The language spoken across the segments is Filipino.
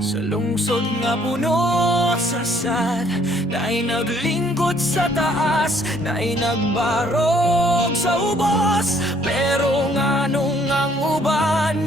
Sa lungsod nga puno sa sad, na'y naglingkod sa taas, na'y nagbarog sa ubos. Pero nga nung ang uban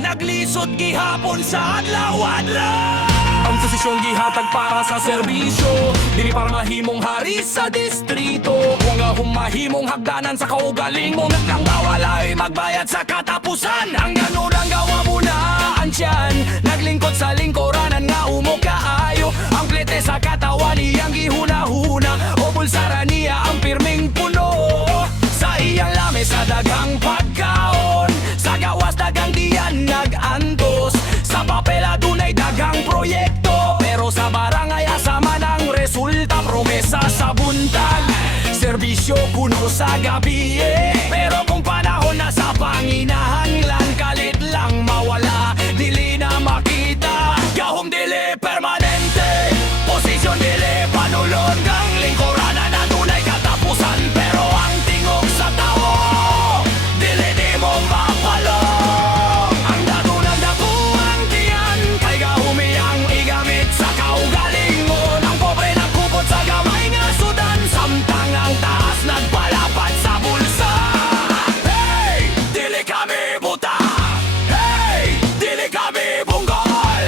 naglisod gihapon sa adlaw-adlaw. Ang posisyon gihatag para sa serbisyo, dili para mahimong hari sa distrito. Kung nga humahimong hagdanan sa kaugaling mo, nagkanggawalay magbayad sa katapusan. Ang ganun ang gawa mo na ansyan, naglingkod sa lingkuranan nga umukaayo. Ang plete sa katawan niyang gihuna-huna, o bulsara niya ang pirming puno. Sa iyang lame sa daghang pagkaon, sa gawas dagang diyan nag-antos. Sa papela dunay daghang proyekto, pero sa barangay asama ng resulta. Promesa sa buntag, serbisyo kuno sa gabi pero kung panahon na sa panginahanglan, kalit lang mawala, dili na makita. Gahom dili permanente, posisyon dili panulon. Ang lingkuranan na dunay katapusan, pero ang tingog sa tao dili di mo mapalo. Ang datunang dako ang tiyan, kay gahumiyang igamit sa kaugalingon. Ang pobre nagkupot sa gamay nga sudan, samtang ang taas nagpalapad sa bulsa. Hey! Dili kami buta, hey! Dili kami bunggol.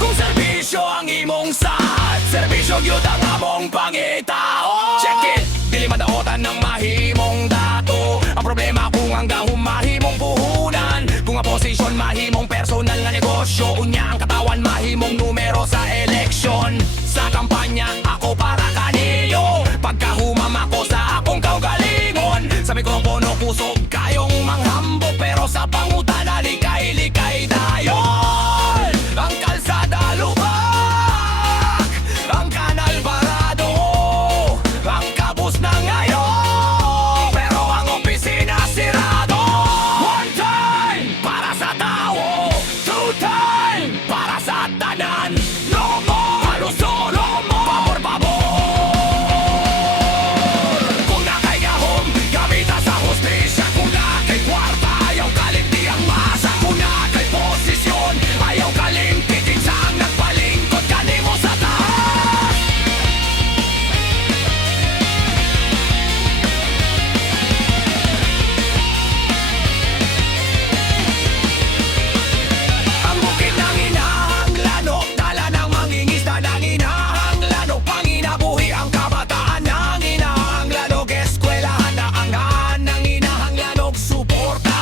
Kung serbisyo ang imong sad, serbisyo gyud ang among pangitao. Check it! Dili madaotan ng mahimong dato. Ang problema kung hanggang humahimong puhunan. Kung ang posisyon mahimong personal nga negosyo, unya ang katawan mahimong numero sa eleksyon. Sa kampanya ako para kaniyo, pagkahumam ako sa akong kaugalingon. Sa mikropono kusog kayong manghambog, pero sa pangutana likay-likay dayon. Ang kalsada lubak, ang kanal barado, ang kabus na ngayon, pero ang opisina sirado. One time para sa tao, two time para sa tanan. No more haluso, no more pabor-pabor. Kung nakaigahom, gamita sa hustisya. Kung nakay kwarta, ayaw kalimti ang masa. Kung nakay posisyon, ayaw kalimpitin sa ang nagpalingkod kanimo sa taas. Ang bukid ng inahanglano, dala ng mangingisda ng inahanglano. Panginabuhi ang kabataan ng inahanglano. Eskwelahan na angan ng inahanglano, suporta.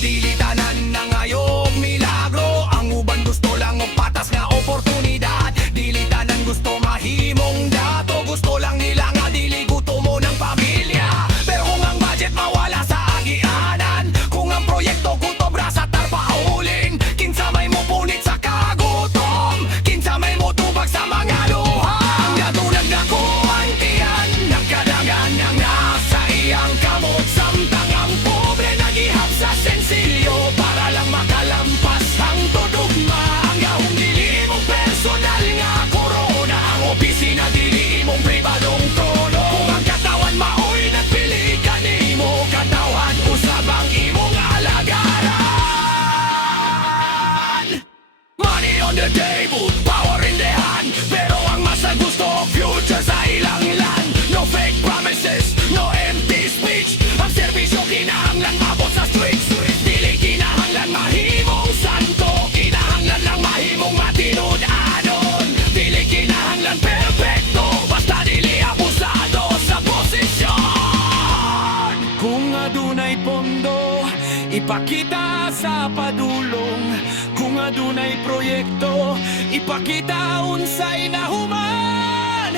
Dili tanan na ngayong milagro, ang uban gusto lang og patas nga oportunidad. Dili tanan gusto mahimong dato, gusto lang nila nga dili gutom mo ng pamilya. Pero kung ang budget mawala sa agianan, kung ang proyekto kutobra sa tarpaulin, kinsa may mo punit sa kagutom, kinsa may mo tubag sa mga luha. Ang natunag na ko ang tiyan, nagkadagan niyang nasa iyang kamot. Samtang ang pobre nagihap sa sensilyo, para lang makalampas ang tudugma. Ang gahong dili mong personal nga korona, ang opisina dili imong pribadong trono. Kung ang katawan maoy nagpili kanimo, katawan usab ang imong alagaran. Money on the table, power in the hand, pero ang masa gusto future sa ilang ilan. No fake promises, no empty speech. Ang serbisyo kinahanglan mabot sa streets. Dili kinahanglan mahimong santo, kinahanglan lang mahimong matinud-anon. Dili kinahanglan perfecto, basta dili abusado sa posisyon. Kung adunay pondo, ipakita sa padulong. Kung adunay proyekto, ipakita unsay nahuman.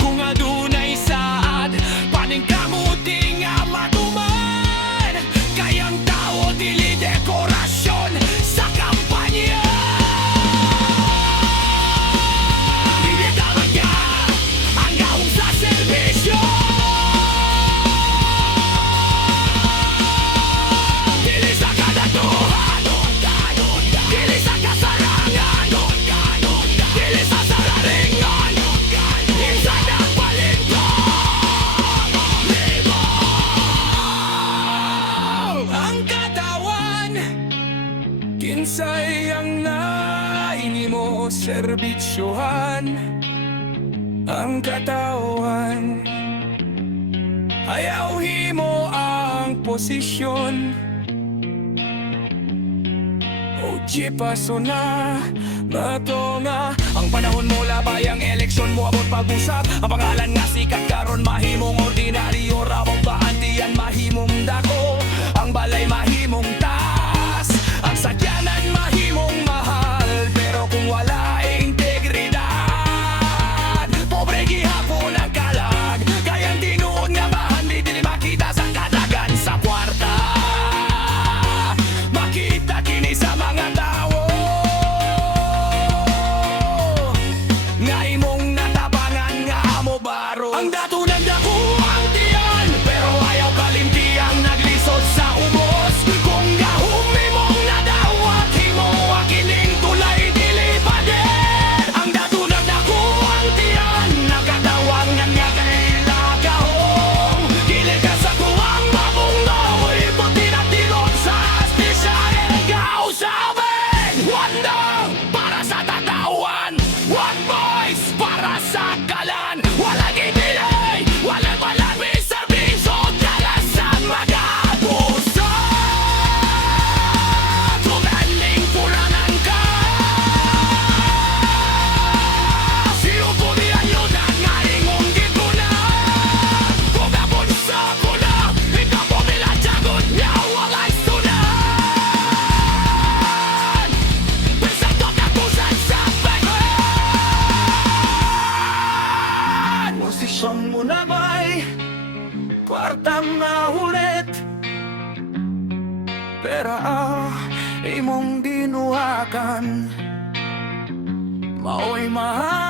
Kung adunay saad, paningkamuti nga matuman. Kayang tao dili dekorasyon sa kampanya. Dili talaga ang gahong sa serbisyo. Dili sa kadatuhan, dili sa kasarangan, dili sa sararingan, insa nagpalingkod. Libo ang katawan, kinsay ang nai tingin mo serbisyohan ang katawan. Ayaw himo ang posisyon. O paso na bato nga ang panahon mo, labay ang eleksyon mo, abot pag-usap. Ang pangalan nga sikat karon mahimong ordinaryo, rawang baantiyan mahimong dako. Ang balay mahimong taas, ang sakyanan mahimong mahal. Pero kung wala integridad, pobre gihapon ang kalag. Kayang tinuod nga bahan, di dili makita sa kadagan sa kwarta. Makita kini sa mga tao nga imong natabangan nga amo baro. Ang dato ng dako ang tiyan, pero ayaw kalimtiang naglisod sa ubos. Kung gahumi mong nadawat, himo akiling tulay dili pa din. Ang dato ng dako ang tiyan, nagkatawangan nga kailagahong. Gili ka sa tuwang mabunggaw, iputi na tilon sa astisya. Ikaw sabihin, wanda para sa tatawan, one voice para sa kalan. Walang ibigay, walang reservisyo, dala sa mga puso. Tumaling pulanan ka, siupo di ayudan nga ingong gituna. Kung abot sa pula, ikaw po biladyagon niya walay sunan. Pensando ka pusan sa bayan. Posisyon mo na ba'y kwartang naulit? Pera imong dinuhakan, mao'y mahal